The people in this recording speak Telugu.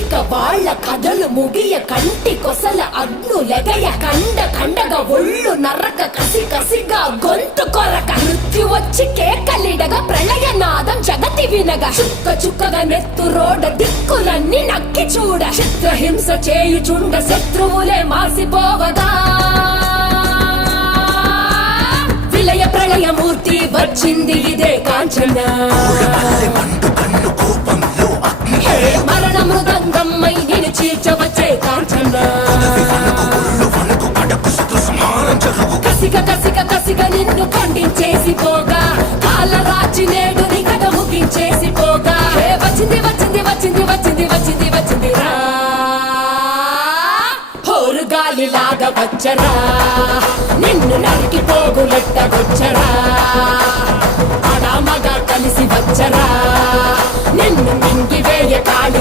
ఇక వాళ్ళ కథలు ముగియ కంటి కొసల అగ్నులెగయ కండ కండగా ఒళ్ళు నరక కసి కసిగా గొంతు కొరక మృత్యు వచ్చి కేకలిడగా ప్రళయ నాదం జగతి వినగా చుక్క చుక్కగా నెత్తు రోడ దిక్కులన్నీ నక్కి చూడ చిత్రహింస చేయుచుండ శత్రువులే మాసిపోవగా విలయ ప్రళయమూర్తి వచ్చింది ఇదే కాంచన మరణ మృదంగమ్మై నేను చీల్చవచ్చే కాంచన కసిక కసిక కసిక నిన్ను ఖండించేసి పోగా కాలరాచి నేడు నీ కథ ముగించేసి పోగా వచ్చింది వచ్చింది వచ్చింది వచ్చింది వచ్చింది వచ్చింది రా హోరు గాలిలాగా వచ్చరా నిన్ను నరికి పోగులెట్టగొచ్చరా